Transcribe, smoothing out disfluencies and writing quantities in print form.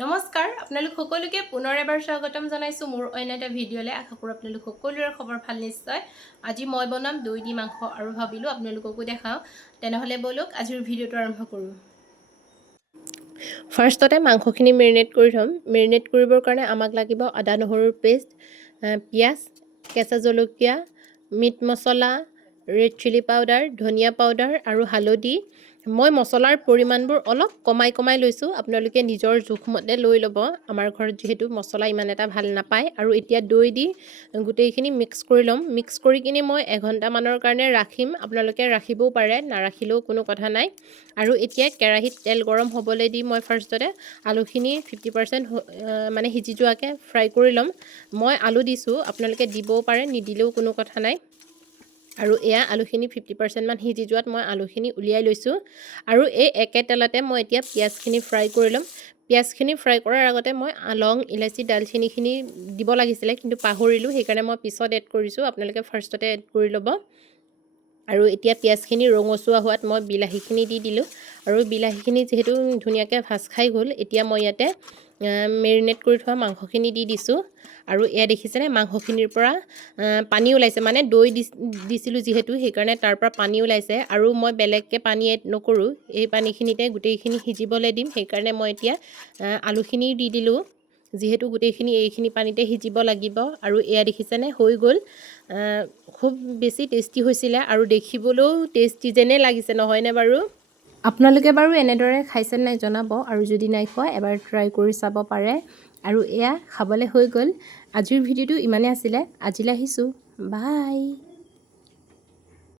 নমস্কাৰ আপোনালোক সকলোকে পুনৰ এবাৰ স্বাগতম জনাইছো মোৰ অন্য এটা ভিডিঅ'লে আশা কৰো আপোনালোক সকলোৰে খবৰ ভাল নিশ্চয় আজি মই বনাম দৈ দি মাংস আৰু ভাবিলো আপোনালোককো দেখাও তেনেহলে বলক আজিৰ ভিডিঅ'টো আৰম্ভ কৰো ফাৰ্ষ্টতে মাংসখিনি মেৰিনেট কৰি থম মেৰিনেট কৰিবৰ কাৰণে আমাক লাগিব আদা নহৰুৰ পেষ্ট পিয়াজ কেঁচা জলকীয়া মিট মছলা ৰেড চিলি পাউডাৰ ধনিয়া পাউডাৰ আৰু হালধি মই মছলাৰ পৰিমাণবোৰ অলপ কমাই লৈছো আপোনালোকে নিজৰ জোখমতে লৈ ল'ব আমাৰ ঘৰত যেহেতু মছলা ইমান এটা ভাল নাপায় আৰু এতিয়া দৈ দি গোটেইখিনি মিক্স কৰি ল'ম মিক্স কৰি কিনে মই এঘণ্টা মানৰ কাৰণে ৰাখিম আপোনালোকে ৰাখিবও পাৰে নাৰাখিলেও কোনো কথা নাই আৰু এতিয়া কেৰাহীত তেল গৰম হ'বলৈ দি মই ফাৰ্ষ্টতে আলুখিনি 50% মানে সিজি যোৱাকে ফ্ৰাই কৰি ল'ম মই আলু দিছো আপোনালোকে দিবও পাৰে নিদিলেও কোনো কথা নাই আৰু এয়া আলুখিনি 50% মান সিজি যোৱাত মই আলুখিনি উলিয়াই লৈছো আৰু এই একে তেলতে মই এতিয়া পিয়াজখিনি ফ্ৰাই কৰি ল'ম পিয়াজখিনি ফ্ৰাই কৰাৰ আগতে মই লং ইলাচি ডালচেনিখিনি দিব লাগিছিলে কিন্তু পাহৰিলো সেইকাৰণে মই পিছত এড কৰিছো আপোনালোকে ফাৰ্ষ্টতে এড কৰি ল'ব আৰু এতিয়া পিয়াজখিনি ৰঙচুৱা হোৱাত মই বিলাহীখিনি দি দিলো আৰু বিলাহীখিনি যেহেতু ধুনীয়াকৈ ভাজ খাই গ'ল এতিয়া মই ইয়াতে মেৰিনেট কৰি থোৱা মাংসখিনি দি দিছো আৰু এয়া দেখিছেনে মাংসখিনিৰ পৰা পানী ওলাইছে মানে দৈ দিছিলোঁ যিহেতু সেইকাৰণে তাৰ পৰা পানী ওলাইছে আৰু মই বেলেগকৈ পানী এড নকৰোঁ এই পানীখিনিতে গোটেইখিনি সিজিবলৈ দিম সেইকাৰণে মই এতিয়া আলুখিনি দি দিলোঁ যিহেতু গোটেইখিনি এইখিনি পানীতে সিজিব লাগিব আৰু এয়া দেখিছেনে হৈ গ'ল খুব বেছি টেষ্টি হৈছিলে আৰু দেখিবলৈও টেষ্টি যেনে লাগিছে নহয়নে বাৰু আপোনালোকে বাৰু এনেদৰে খাইছে নাই জনাব আৰু যদি নাই খোৱা এবাৰ ট্ৰাই কৰি চাব পাৰে আৰু এয়া খাবলৈ হৈ গ'ল আজিৰ ভিডিঅ'টো ইমানে আছিলে আজিলৈ আহিছোঁ বাই